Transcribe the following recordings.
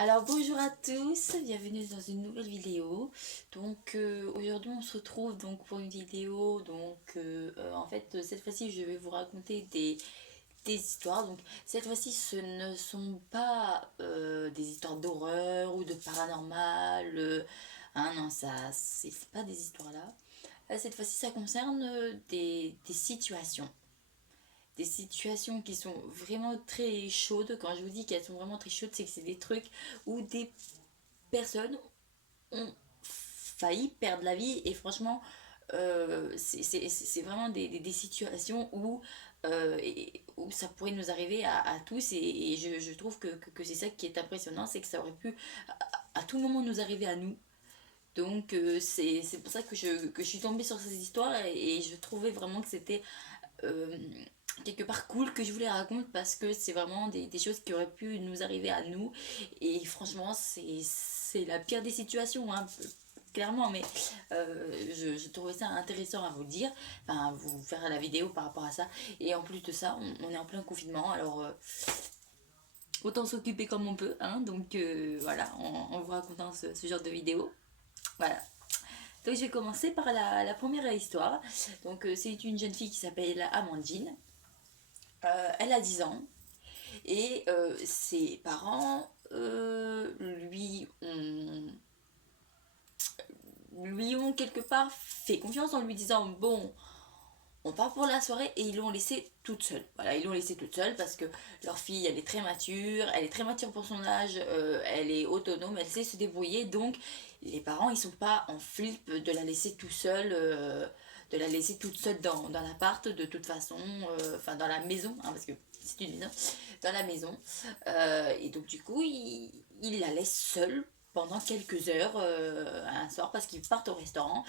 Alors bonjour à tous, bienvenue dans une nouvelle vidéo. Aujourd'hui on se retrouve donc pour une vidéo. En fait cette fois-ci je vais vous raconter des histoires. Donc cette fois-ci ce ne sont pas des histoires d'horreur ou de paranormal. Non, ça c'est pas des histoires là. Cette fois-ci ça concerne des situations. Des situations qui sont vraiment très chaudes. Quand je vous dis qu'elles sont vraiment très chaudes, c'est que c'est des trucs où des personnes ont failli perdre la vie. Et franchement, c'est vraiment des situations où ça pourrait nous arriver à tous. Et je trouve que c'est ça qui est impressionnant, c'est que ça aurait pu à tout moment nous arriver à nous. C'est pour ça que je suis tombée sur ces histoires et je trouvais vraiment que c'était euh, quelque part cool que je vous les raconte parce que c'est vraiment des choses qui auraient pu nous arriver à nous. Et franchement, c'est la pire des situations, hein, clairement, mais je trouvais ça intéressant à vous dire, enfin, à vous faire la vidéo par rapport à ça. Et en plus de ça, on est en plein confinement, alors autant s'occuper comme on peut, hein, voilà, en vous racontant ce genre de vidéo. Voilà. Donc je vais commencer par la première histoire. C'est une jeune fille qui s'appelle Amandine. Elle a 10 ans et ses parents lui ont quelque part fait confiance en lui disant bon, on part pour la soirée, et ils l'ont laissée toute seule. Voilà, ils l'ont laissée toute seule parce que leur fille, elle est très mature pour son âge, elle est autonome, elle sait se débrouiller, donc les parents, ils sont pas en flip de la laisser tout seule, de la laisser toute seule dans l'appart, de toute façon, enfin dans la maison, hein, parce que c'est une maison, dans la maison. Et donc du coup, il la laisse seule pendant quelques heures un soir parce qu'ils partent au restaurant.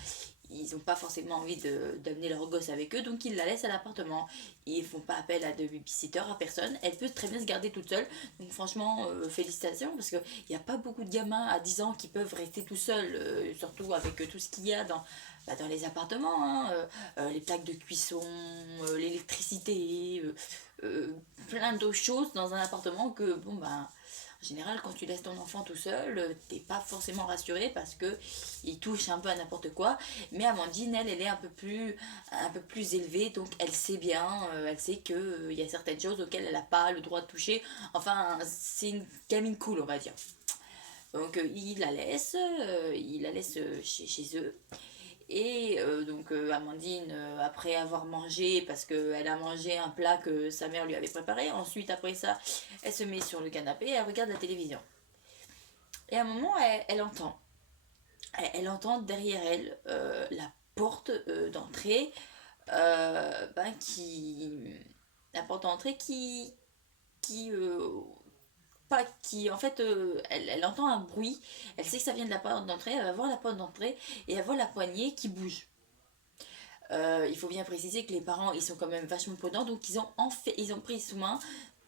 Ils n'ont pas forcément envie d'amener leur gosse avec eux, donc ils la laissent à l'appartement. Ils font pas appel à de babysitter, à personne. Elle peut très bien se garder toute seule. Donc franchement, félicitations, parce qu'il n'y a pas beaucoup de gamins à 10 ans qui peuvent rester tout seuls, surtout avec tout ce qu'il y a dans les appartements, hein, les plaques de cuisson, l'électricité, plein d'autres choses dans un appartement que, bon, ben, en général, quand tu laisses ton enfant tout seul, t'es pas forcément rassuré parce que il touche un peu à n'importe quoi. Mais Amandine, elle est un peu plus élevée, donc elle sait bien, elle sait que il y a certaines choses auxquelles elle n'a pas le droit de toucher. Enfin, c'est une gamine cool, on va dire. Il la laisse chez eux. Et Amandine, après avoir mangé, parce qu'elle a mangé un plat que sa mère lui avait préparé, ensuite après ça, elle se met sur le canapé et elle regarde la télévision. Et à un moment, elle entend derrière elle la porte d'entrée, qui... La porte d'entrée qui pas qui en fait elle entend un bruit, elle sait que ça vient de la porte d'entrée, elle va voir la porte d'entrée et elle voit la poignée qui bouge. Il faut bien préciser que les parents ils sont quand même vachement prudents, donc ils ont pris soin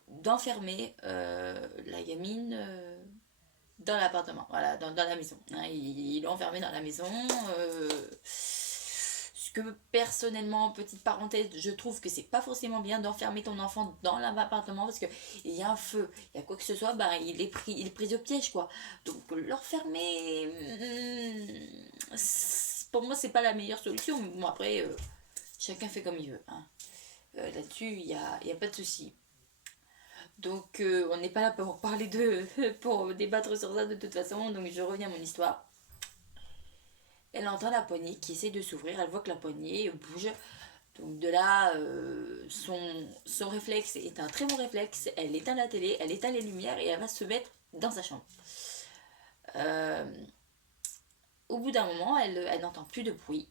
d'enfermer la gamine dans l'appartement, voilà, dans la maison, hein. Ils l'ont enfermée dans la maison. Ce que personnellement, petite parenthèse, je trouve que c'est pas forcément bien d'enfermer ton enfant dans l'appartement parce que il y a un feu, il y a quoi que ce soit, bah il est pris au piège, quoi. Donc l'enfermer, pour moi c'est pas la meilleure solution. Mais bon, après chacun fait comme il veut, hein. Là-dessus il y a pas de souci. On n'est pas là pour parler pour débattre sur ça de toute façon. Donc je reviens à mon histoire. Elle entend la poignée qui essaie de s'ouvrir, elle voit que la poignée bouge. Donc de là, son réflexe est un très bon réflexe. Elle éteint la télé, elle éteint les lumières et elle va se mettre dans sa chambre. Euh, Au bout d'un moment, elle n'entend plus de bruit.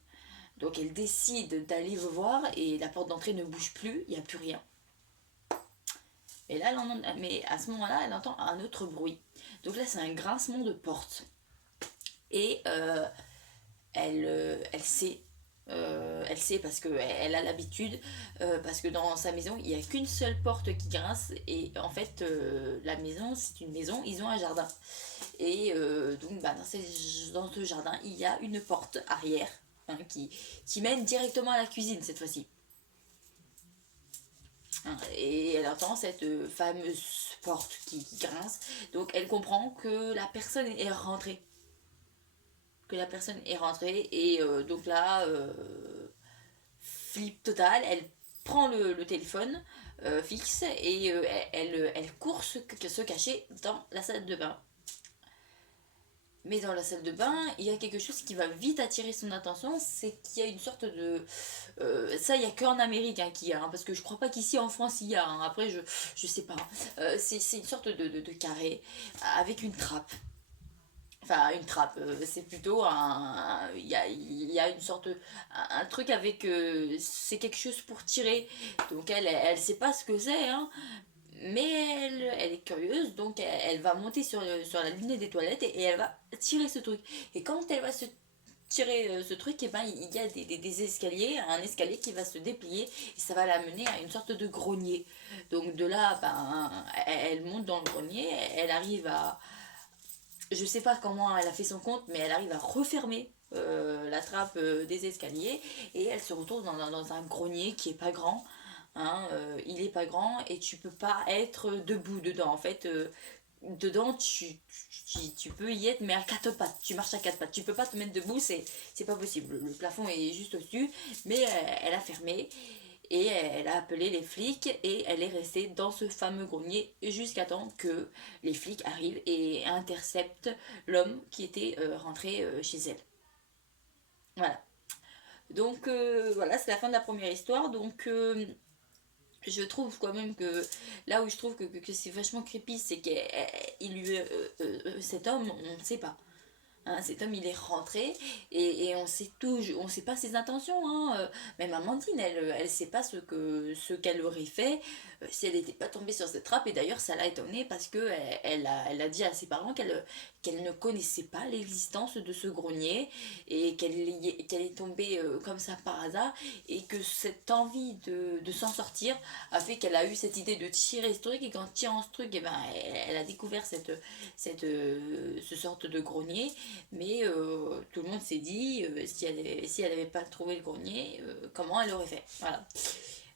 Donc elle décide d'aller voir et la porte d'entrée ne bouge plus, il n'y a plus rien. Mais à ce moment-là, elle entend un autre bruit. Donc là, c'est un grincement de porte. Et elle sait parce qu'elle a l'habitude, parce que dans sa maison, il n'y a qu'une seule porte qui grince. Et en fait, la maison, c'est une maison, ils ont un jardin. Et dans ce jardin, il y a une porte arrière, hein, qui mène directement à la cuisine cette fois-ci. hein, et elle entend cette fameuse porte qui grince. Donc elle comprend que la personne est rentrée. Que la personne est rentrée. Et donc là, flip total, elle prend le téléphone fixe et elle court se cacher dans la salle de bain. Mais dans la salle de bain, il y a quelque chose qui va vite attirer son attention, c'est qu'il y a une sorte de... ça, il n'y a qu'en Amérique hein, qu'il y a, hein, parce que je crois pas qu'ici en France il y a, hein, après je sais pas. C'est une sorte de carré avec une trappe. Enfin, une trappe, c'est plutôt il y a une sorte... Un truc avec... c'est quelque chose pour tirer. Donc elle sait pas ce que c'est, hein, mais elle est curieuse, donc elle va monter sur la lunette des toilettes et elle va tirer ce truc. Et quand elle va se tirer ce truc, et ben, il y a des escaliers, un escalier qui va se déplier et ça va la mener à une sorte de grenier. Donc de là, ben, elle monte dans le grenier, elle arrive à... Je sais pas comment elle a fait son compte, mais elle arrive à refermer la trappe des escaliers et elle se retrouve dans un grenier qui est pas grand. Hein, il est pas grand et tu peux pas être debout dedans. En fait, dedans, tu peux y être, mais à quatre pattes. Tu marches à quatre pattes. Tu peux pas te mettre debout, c'est pas possible. Le plafond est juste au-dessus, mais elle a fermé et elle a appelé les flics et elle est restée dans ce fameux grenier jusqu'à temps que les flics arrivent et interceptent l'homme qui était rentré chez elle. Voilà. Donc voilà, c'est la fin de la première histoire. Donc je trouve quand même que là où je trouve que c'est vachement creepy, c'est qu'il lui cet homme, on ne sait pas. Hein, cet homme il est rentré et on sait tout, on sait pas ses intentions. Hein. Même Amandine, elle sait pas ce qu'elle aurait fait si elle n'était pas tombée sur cette trappe. Et d'ailleurs, ça l'a étonnée parce que elle a dit à ses parents qu'elle ne connaissait pas l'existence de ce grenier et qu'elle est tombée comme ça par hasard et que cette envie de s'en sortir a fait qu'elle a eu cette idée de tirer ce truc et qu'en tirant ce truc, eh ben, elle a découvert ce sorte de grenier mais tout le monde s'est dit, si elle avait pas trouvé le grenier, comment elle aurait fait. Voilà.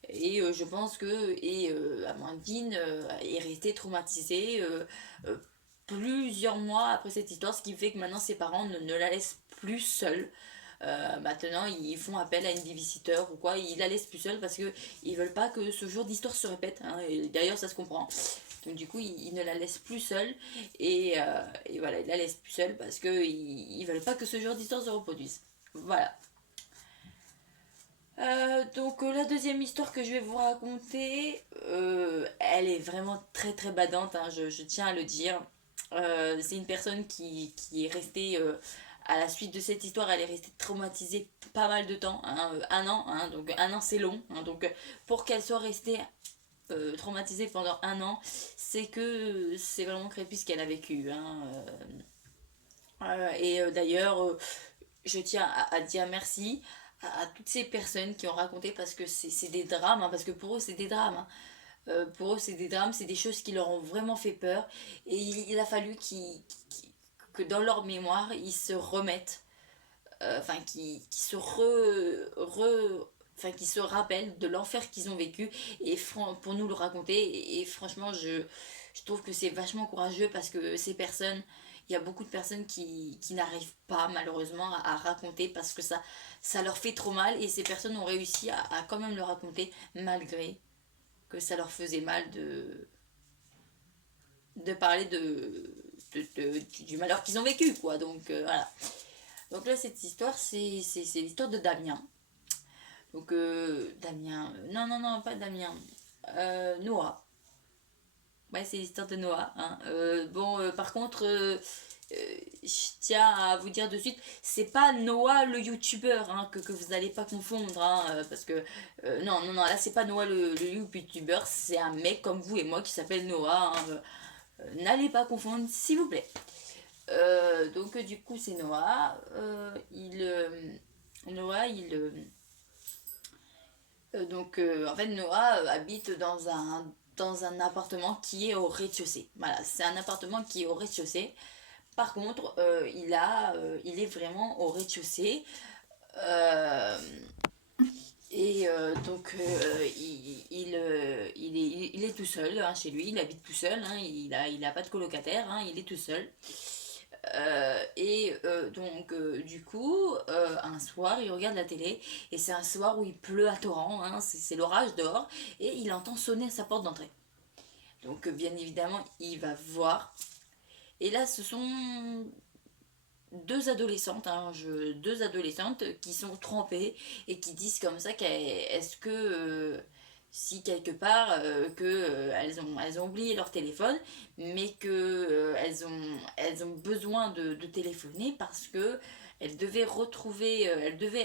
Et je pense que Amandine est restée traumatisée plusieurs mois après cette histoire, ce qui fait que maintenant ses parents ne la laissent plus seule. Maintenant, ils font appel à une babysitter ou quoi, ils la laissent plus seule parce que ils veulent pas que ce genre d'histoire se répète. Hein, et d'ailleurs, ça se comprend. Donc du coup, ils ne la laissent plus seule et voilà, ils la laissent plus seule parce que ils veulent pas que ce genre d'histoire se reproduise. Voilà. Donc la deuxième histoire que je vais vous raconter, elle est vraiment très très badante, hein, je tiens à le dire. C'est une personne qui est restée, à la suite de cette histoire, elle est restée traumatisée pas mal de temps, hein, un an, hein, donc un an c'est long, hein, donc pour qu'elle soit restée traumatisée pendant un an, c'est que c'est vraiment creepy ce qu'elle a vécu. Hein, et d'ailleurs, je tiens à dire merci à toutes ces personnes qui ont raconté parce que c'est des drames, hein, parce que pour eux c'est des drames. Hein. Pour eux c'est des drames, c'est des choses qui leur ont vraiment fait peur et il a fallu que dans leur mémoire ils se remettent, enfin qui se enfin qui se rappellent de l'enfer qu'ils ont vécu et pour nous le raconter et franchement je trouve que c'est vachement courageux parce que ces personnes, il y a beaucoup de personnes qui n'arrivent pas malheureusement à raconter parce que ça leur fait trop mal et ces personnes ont réussi à quand même le raconter malgré que ça leur faisait mal de parler du malheur qu'ils ont vécu quoi. Donc voilà. Donc là cette histoire c'est l'histoire de Damien. Donc Damien, non non non pas Damien, Noah. Ouais, c'est l'histoire de Noah. Hein. Bon, par contre, je tiens à vous dire de suite, c'est pas Noah le youtubeur hein, que vous n'allez pas confondre. Hein, parce que, non, non, non, là c'est pas Noah le youtubeur, c'est un mec comme vous et moi qui s'appelle Noah. Hein, n'allez pas confondre, s'il vous plaît. Donc, du coup, c'est Noah. Noah, donc, en fait, Noah habite dans un appartement qui est au rez-de-chaussée. Voilà, c'est un appartement qui est au rez-de-chaussée. Par contre, il est vraiment au rez-de-chaussée. Euh, Et il est tout seul hein, chez lui, il habite tout seul, hein, il a pas de colocataire, hein, il est tout seul. Du coup, un soir, il regarde la télé et c'est un soir où il pleut à torrent, hein, c'est l'orage dehors, et il entend sonner à sa porte d'entrée. Donc, bien évidemment, il va voir. Et là, ce sont deux adolescentes, hein, deux adolescentes qui sont trempées et qui disent comme ça est-ce que si quelque part elles ont oublié leur téléphone, mais que elles ont besoin de téléphoner parce que elles devaient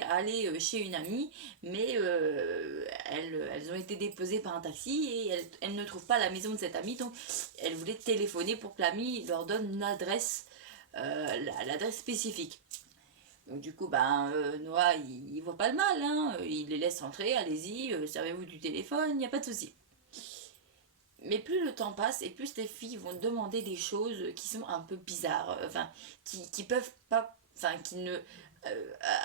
aller chez une amie, mais elles ont été déposées par un taxi et elles ne trouvent pas la maison de cette amie, donc elles voulaient téléphoner pour que l'amie leur donne l'adresse l'adresse spécifique. Donc du coup, Noah, il voit pas le mal, hein. Il les laisse entrer, allez-y, servez-vous du téléphone, il n'y a pas de souci. Mais plus le temps passe et plus les filles vont demander des choses qui sont un peu bizarres, qui peuvent pas, qui ne...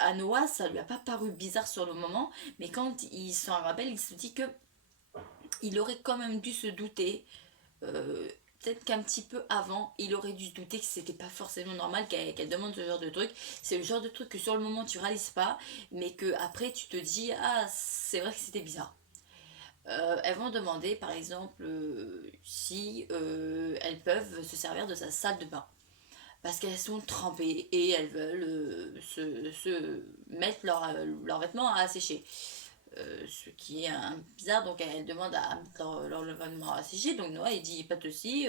à Noah, ça lui a pas paru bizarre sur le moment, mais quand il s'en rappelle, il se dit que il aurait quand même dû se douter euh, peut-être qu'un petit peu avant, il aurait dû se douter que c'était pas forcément normal qu'elle demande ce genre de truc. C'est le genre de truc que sur le moment tu réalises pas, mais que après tu te dis ah c'est vrai que c'était bizarre. Elles vont demander par exemple si elles peuvent se servir de sa salle de bain parce qu'elles sont trempées et elles veulent se mettre leurs vêtements à sécher. Ce qui est un bizarre, donc elle demande à mettre leur vêtement à sécher, donc Noah il dit pas de souci,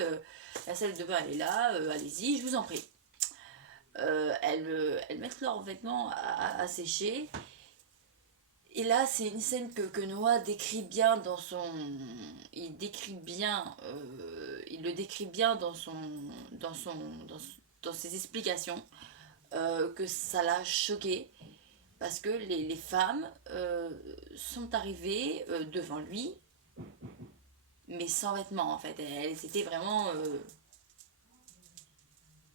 la salle de bain elle est là, allez-y, je vous en prie. Elles mettent leurs vêtements à sécher, et là c'est une scène que Noah décrit bien dans son... Il décrit bien, il le décrit bien dans son, dans, dans ses explications, que ça l'a choqué parce que les femmes sont arrivées devant lui, mais sans vêtements en fait. Elles étaient vraiment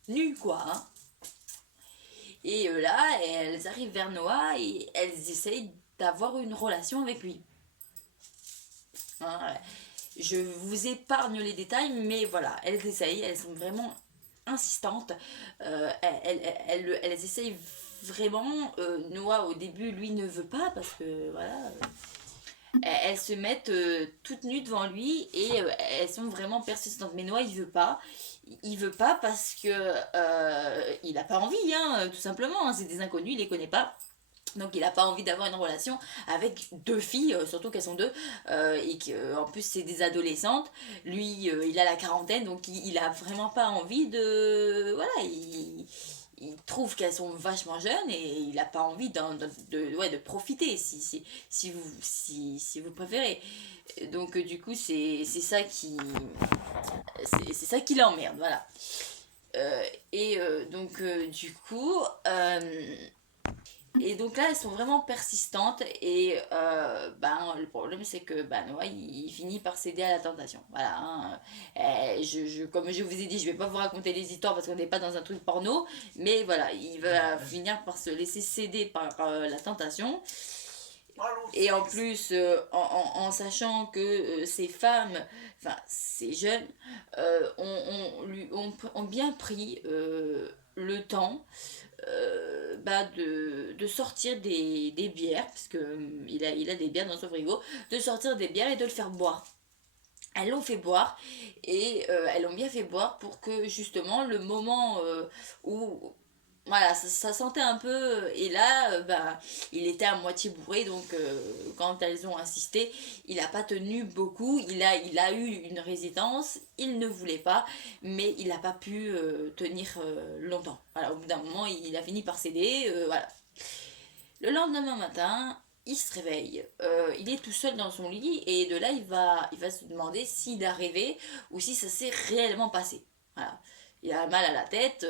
nues quoi. Hein. Et là, elles arrivent vers Noah et elles essayent d'avoir une relation avec lui. Hein, je vous épargne les détails, mais voilà, elles essayent, elles sont vraiment insistantes. Elles essayent vraiment. Noah au début, lui ne veut pas parce que voilà. Elles se mettent toutes nues devant lui et elles sont vraiment persistantes. Mais Noah, il veut pas. Il veut pas parce que il a pas envie, hein, tout simplement. Hein. C'est des inconnus, il les connaît pas. Donc il a pas envie d'avoir une relation avec deux filles, surtout qu'elles sont deux, et qu'en plus c'est des adolescentes. Lui, il a la quarantaine, donc il a vraiment pas envie de... Voilà, il trouve qu'elles sont vachement jeunes et il n'a pas envie de profiter si vous préférez. Donc du coup c'est ça c'est ça qui l'emmerde, voilà. Du coup et donc là, elles sont vraiment persistantes et le problème c'est que Noah il finit par céder à la tentation. Voilà. Hein. Comme je vous ai dit, je vais pas vous raconter les histoires parce qu'on n'est pas dans un truc porno, mais voilà, il va finir par se laisser céder par la tentation. Et en plus, en sachant que ces femmes, enfin ces jeunes, ont bien pris le temps de sortir des bières, parce que il a des bières dans son frigo, de sortir des bières et de le faire boire. Elles l'ont fait boire et elles l'ont bien fait boire pour que justement le moment où voilà ça sentait un peu et là il était à moitié bourré donc quand elles ont insisté il n'a pas tenu beaucoup, il a eu une résistance, il ne voulait pas mais il n'a pas pu tenir longtemps. Voilà, au bout d'un moment il a fini par céder, voilà. Le lendemain matin, il se réveille, il est tout seul dans son lit et de là il va se demander s'il a rêvé ou si ça s'est réellement passé. Voilà. Il a mal à la tête,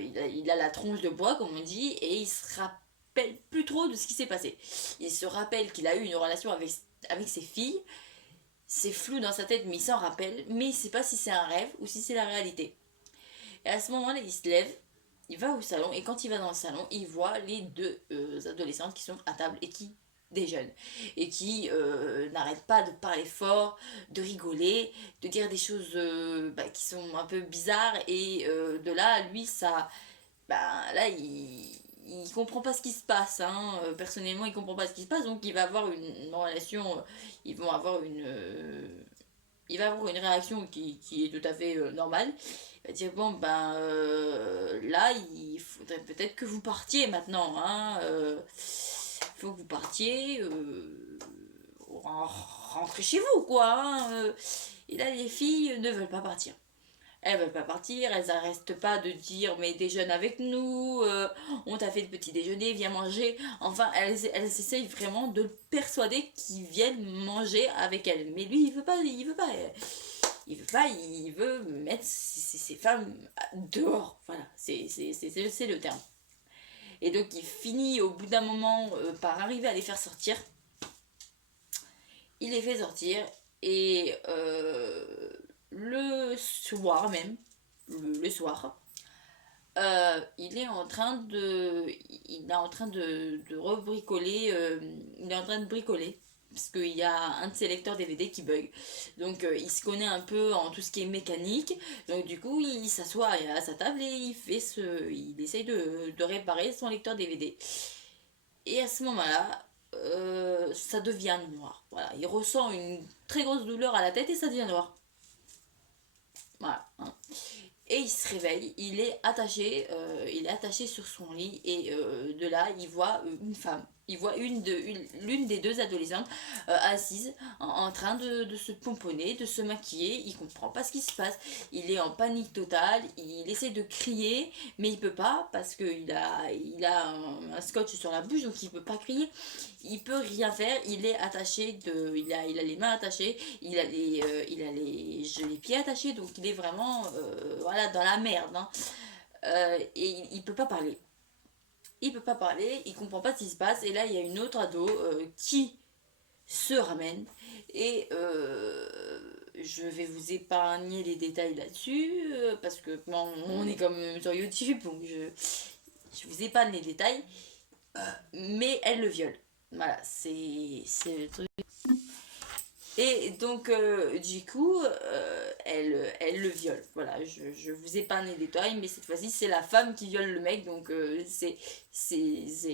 il a la tronche de bois comme on dit et il se rappelle plus trop de ce qui s'est passé. Il se rappelle qu'il a eu une relation avec ses filles, c'est flou dans sa tête mais il s'en rappelle, mais il ne sait pas si c'est un rêve ou si c'est la réalité. Et à ce moment-là, il se lève, il va au salon et quand il va dans le salon, il voit les deux adolescentes qui sont à table et qui des jeunes et qui n'arrêtent pas de parler fort, de rigoler, de dire des choses qui sont un peu bizarres et de là, lui, ça, là, il comprend pas ce qui se passe, hein. Personnellement, il comprend pas ce qui se passe, donc il va avoir une relation, ils vont avoir il va avoir une réaction qui est tout à fait normale. Il va dire bon là il faudrait peut-être que vous partiez maintenant, hein. Il faut que vous partiez, rentrez chez vous quoi, hein. Et là les filles ne veulent pas partir. Elles veulent pas partir, elles n'arrêtent pas de dire mais déjeune avec nous, on t'a fait le petit déjeuner, viens manger. Enfin, elles essayent vraiment de le persuader qu'ils viennent manger avec elles. Mais lui, il veut mettre ces femmes dehors. Voilà, c'est le terme. Et donc il finit au bout d'un moment par arriver à les faire sortir. Il les fait sortir et le soir même, le soir, il est en train de rebricoler, il est en train de bricoler parce qu'il y a un de ses lecteurs DVD qui bug. Donc il se connaît un peu en tout ce qui est mécanique. Donc du coup il s'assoit à sa table et il essaye de réparer son lecteur DVD. Et à ce moment-là, ça devient noir. Voilà, il ressent une très grosse douleur à la tête et ça devient noir. Voilà, hein. Et il se réveille, il est attaché sur son lit et de là il voit une femme. Il voit l'une des deux adolescentes assise en train de se pomponner, de se maquiller. Il comprend pas ce qui se passe. Il est en panique totale. Il essaie de crier, mais il peut pas parce qu'il a un scotch sur la bouche, donc il peut pas crier. Il peut rien faire. Il est attaché il a les mains attachées, il a les pieds attachés, donc il est vraiment voilà dans la merde, hein. Et il peut pas parler. Il peut pas parler, il comprend pas ce qui se passe. Et là, il y a une autre ado qui se ramène. Et je vais vous épargner les détails là-dessus. Parce que bon, on est comme sur YouTube, donc je vous épargne les détails. Mais elle le viole. Voilà, c'est le truc. Et donc, du coup, elle le viole. Voilà, je vous épargne les détails, mais cette fois-ci, c'est la femme qui viole le mec. Donc,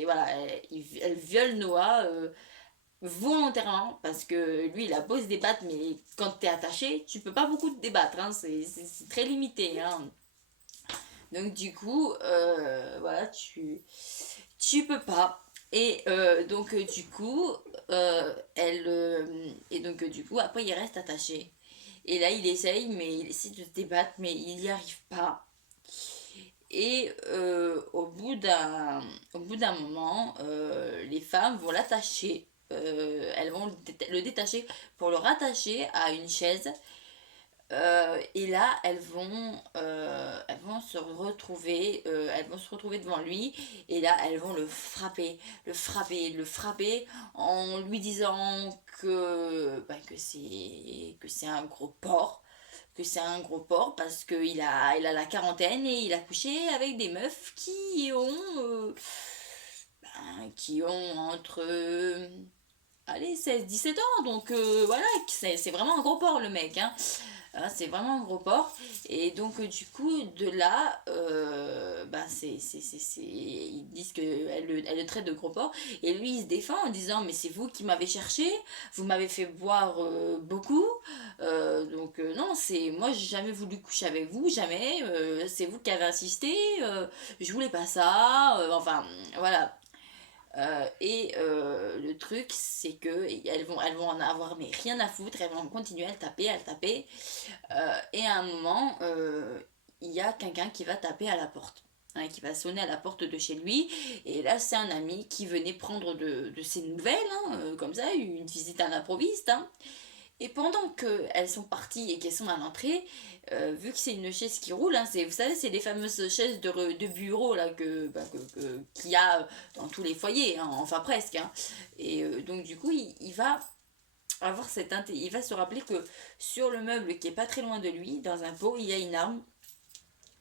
voilà, elle viole Noah volontairement, parce que lui, il a beau se débattre, mais quand t'es attaché, tu peux pas beaucoup te débattre, hein, c'est très limité, hein. Donc, du coup, voilà, tu peux pas. Et donc du coup, du coup, après il reste attaché. Et là il essaye, mais il essaie de se débattre, mais il n'y arrive pas. Et au bout d'un moment, les femmes vont l'attacher. Elles vont le détacher pour le rattacher à une chaise. Et là, elles vont elles vont se retrouver devant lui, et là, elles vont le frapper, en lui disant que c'est un gros porc, parce qu'il a la quarantaine et il a couché avec des meufs qui ont entre allez 16 17 ans, donc voilà, c'est vraiment un gros porc le mec, hein. C'est vraiment un gros porc. Et donc du coup de là ils disent elle le traite de gros porc, et lui il se défend en disant mais c'est vous qui m'avez cherché, vous m'avez fait boire beaucoup, donc non, c'est moi, j'ai jamais voulu coucher avec vous, jamais, c'est vous qui avez insisté, je voulais pas ça, enfin voilà. Le truc, c'est que elles vont en avoir mais rien à foutre, elles vont continuer à le taper. Et à un moment, il y a quelqu'un qui va taper à la porte, hein, qui va sonner à la porte de chez lui. Et là, c'est un ami qui venait prendre de ses nouvelles, hein, comme ça, une visite à l'improviste, hein. Et pendant qu'elles sont parties et qu'elles sont à l'entrée, vu que c'est une chaise qui roule, hein, vous savez, c'est les fameuses chaises de bureau là, qu'il y a dans tous les foyers, hein, enfin presque, hein. Et donc du coup, il va il va se rappeler que sur le meuble qui est pas très loin de lui, dans un pot, il y a une arme.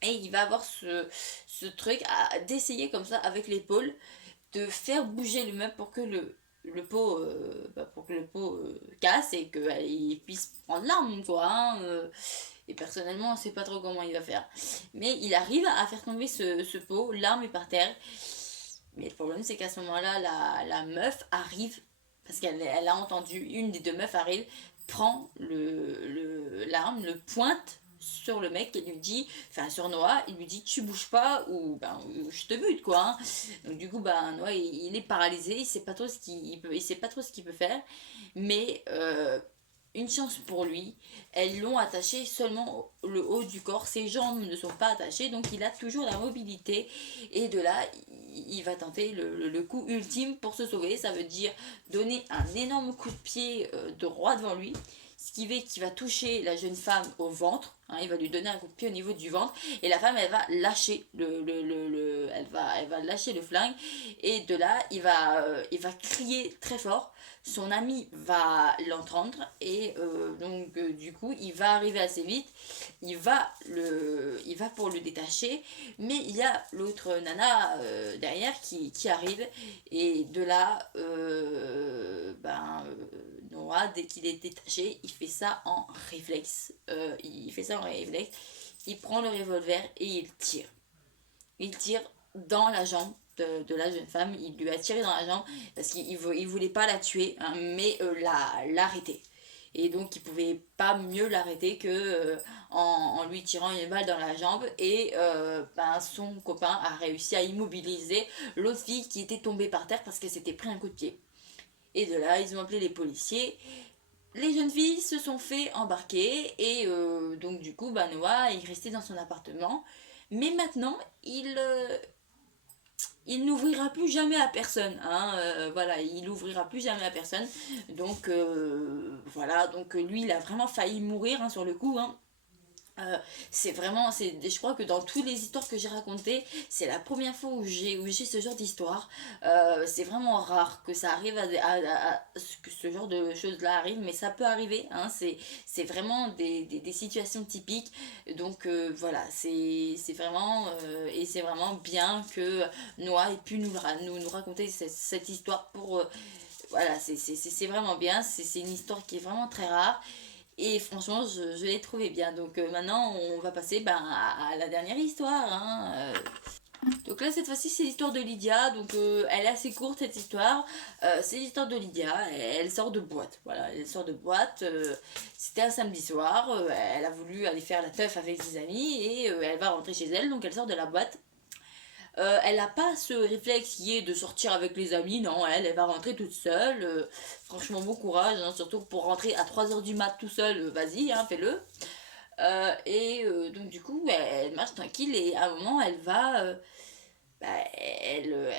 Et il va avoir ce truc d'essayer comme ça avec l'épaule de faire bouger le meuble pour que pour que le pot casse et qu'il puisse prendre l'arme, quoi. Hein, et personnellement, on sait pas trop comment il va faire. Mais il arrive à faire tomber ce pot, l'arme est par terre. Mais le problème, c'est qu'à ce moment-là, la meuf arrive, parce qu'elle a entendu, une des deux meufs arrive, prend l'arme, le pointe sur le mec et lui dit, enfin sur Noah, il lui dit tu bouges pas ou ben je te bute quoi. Hein. Donc du coup ben Noah il est paralysé, il sait pas trop il sait pas trop ce qu'il peut faire, mais une chance pour lui, elles l'ont attaché seulement le haut du corps, ses jambes ne sont pas attachées, donc il a toujours la mobilité. Et de là, il va tenter le coup ultime pour se sauver. Ça veut dire donner un énorme coup de pied droit devant lui, ce qui fait qu'il va toucher la jeune femme au ventre. Hein, il va lui donner un coup de pied au niveau du ventre. Et la femme, elle va lâcher elle va lâcher le flingue. Et de là, il va crier très fort. Son ami va l'entendre et donc du coup il va arriver assez vite, il va pour le détacher, mais il y a l'autre nana derrière qui arrive et de là Noah dès qu'il est détaché il fait ça en réflexe, il prend le revolver et il tire dans la jambe de la jeune femme, il lui a tiré dans la jambe parce qu'il voulait pas la tuer, hein, mais l'arrêter. Et donc il pouvait pas mieux l'arrêter que en lui tirant une balle dans la jambe et son copain a réussi à immobiliser l'autre fille qui était tombée par terre parce qu'elle s'était pris un coup de pied. Et de là ils ont appelé les policiers. Les jeunes filles se sont fait embarquer et donc du coup Noah est resté dans son appartement. Mais maintenant, il n'ouvrira plus jamais à personne. Hein, voilà, il n'ouvrira plus jamais à personne. Donc voilà, donc lui, il a vraiment failli mourir hein, sur le coup. Hein. C'est vraiment, je crois que dans toutes les histoires que j'ai racontées, c'est la première fois où j'ai ce genre d'histoire. C'est vraiment rare que ça arrive que ce genre de choses-là arrive, mais ça peut arriver. Hein, c'est vraiment des situations typiques. Donc voilà, c'est vraiment, et c'est vraiment bien que Noah ait pu nous raconter cette histoire pour. Voilà, c'est vraiment bien. C'est une histoire qui est vraiment très rare. Et franchement, je l'ai trouvé bien. Donc maintenant, on va passer à la dernière histoire. Hein. Donc là, cette fois-ci, c'est l'histoire de Lydia. Donc elle est assez courte, cette histoire. C'est l'histoire de Lydia. Elle sort de boîte. Voilà, elle sort de boîte. C'était un samedi soir. Elle a voulu aller faire la teuf avec ses amis. Et elle va rentrer chez elle. Donc elle sort de la boîte. Elle n'a pas ce réflexe qui est de sortir avec les amis, non, elle va rentrer toute seule. Franchement, bon courage, hein, surtout pour rentrer à 3h du mat tout seul, vas-y, hein, fais-le. Donc du coup, elle marche tranquille et à un moment, elle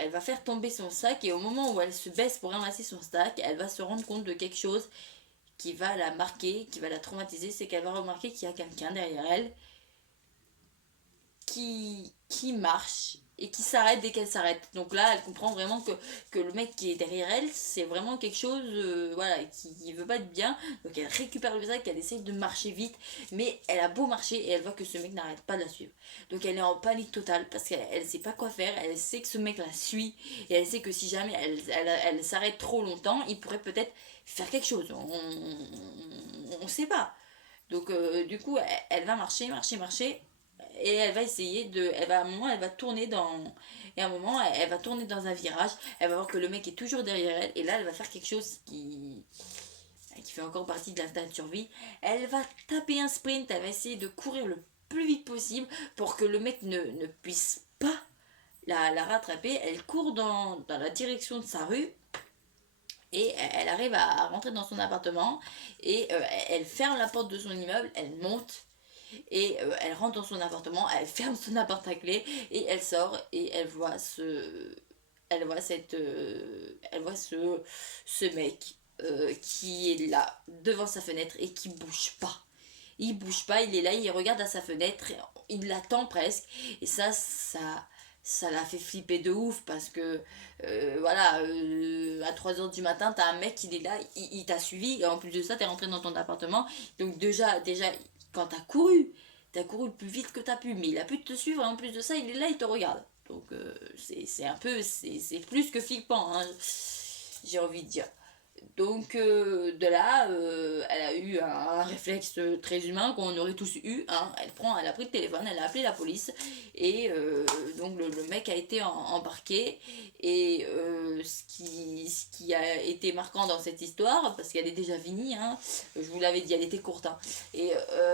va faire tomber son sac et au moment où elle se baisse pour ramasser son sac, elle va se rendre compte de quelque chose qui va la marquer, qui va la traumatiser, c'est qu'elle va remarquer qu'il y a quelqu'un derrière elle qui marche et qui s'arrête dès qu'elle s'arrête. Donc là, elle comprend vraiment que le mec qui est derrière elle, c'est vraiment quelque chose voilà, qui veut pas de bien. Donc elle récupère le sac, elle essaie de marcher vite, mais elle a beau marcher et elle voit que ce mec n'arrête pas de la suivre. Donc elle est en panique totale parce qu'elle sait pas quoi faire, elle sait que ce mec la suit et elle sait que si jamais elle s'arrête trop longtemps, il pourrait peut-être faire quelque chose. On sait pas. Donc du coup, elle va marcher et elle va essayer à un moment elle va tourner et à un moment elle va tourner dans un virage, elle va voir que le mec est toujours derrière elle et là elle va faire quelque chose qui fait encore partie de l'instinct de survie. Elle va taper un sprint, elle va essayer de courir le plus vite possible pour que le mec ne puisse pas la rattraper. Elle court dans la direction de sa rue et elle arrive à rentrer dans son appartement et elle ferme la porte de son immeuble, elle monte et elle rentre dans son appartement, elle ferme son appart à clé et elle sort et elle voit ce mec qui est là devant sa fenêtre et qui bouge pas. Il bouge pas, il est là, il regarde à sa fenêtre, il l'attend presque et ça l'a fait flipper de ouf parce que voilà, à 3h du matin, t'as un mec, il est là, il t'a suivi et en plus de ça, t'es rentré dans ton appartement. Donc déjà quand t'as couru le plus vite que t'as pu, mais il a pu te suivre et en plus de ça, il est là, il te regarde. Donc c'est un peu, c'est plus que flippant. Hein. j'ai envie de dire. Donc de là, elle a eu un réflexe très humain qu'on aurait tous eu. Hein. Elle a pris le téléphone, elle a appelé la police et donc le mec a été embarqué. Et ce qui a été marquant dans cette histoire, parce qu'elle est déjà finie, hein, je vous l'avais dit, elle était courte, hein, et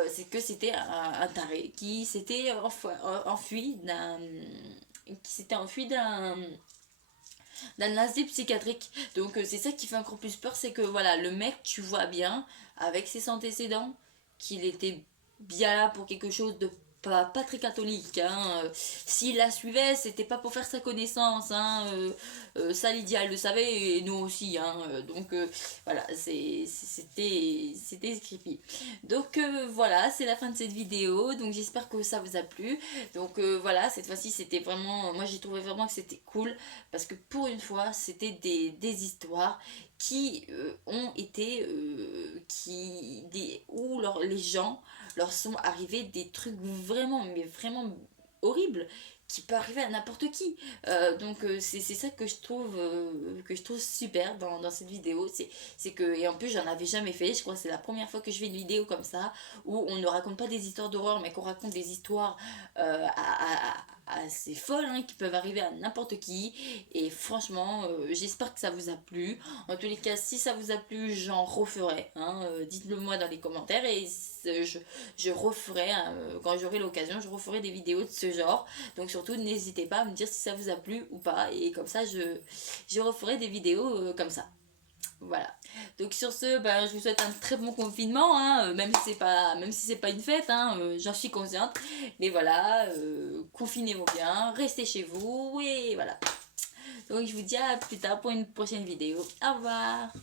c'est que c'était un taré qui s'était enfui d'un asile psychiatrique. Donc c'est ça qui fait encore plus peur, c'est que voilà, le mec, tu vois bien, avec ses antécédents, qu'il était bien là pour quelque chose de pas très catholique. Hein. S'il la suivait, c'était pas pour faire sa connaissance. Hein. Ça, Lydia, elle le savait, et nous aussi. Hein. Donc voilà, c'était creepy. Donc voilà, c'est la fin de cette vidéo. Donc j'espère que ça vous a plu. Donc voilà, cette fois-ci, c'était vraiment... Moi, j'ai trouvé vraiment que c'était cool parce que pour une fois, c'était des histoires qui ont été où les gens leur sont arrivés des trucs vraiment mais vraiment horribles qui peut arriver à n'importe qui. Donc c'est ça que je trouve super dans cette vidéo. C'est que, et en plus j'en avais jamais fait, je crois que c'est la première fois que je fais une vidéo comme ça, où on ne raconte pas des histoires d'horreur, mais qu'on raconte des histoires assez folles, hein, qui peuvent arriver à n'importe qui. Et franchement, j'espère que ça vous a plu. En tous les cas, si ça vous a plu, j'en referai. Hein, dites-le moi dans les commentaires et je referai, hein, quand j'aurai l'occasion, je referai des vidéos de ce genre. Donc surtout, n'hésitez pas à me dire si ça vous a plu ou pas. Et comme ça, je referai des vidéos comme ça. Voilà. Donc sur ce, ben, je vous souhaite un très bon confinement, hein, même si c'est pas une fête, hein, j'en suis consciente. Mais voilà, confinez-vous bien, restez chez vous et voilà. Donc je vous dis à plus tard pour une prochaine vidéo. Au revoir.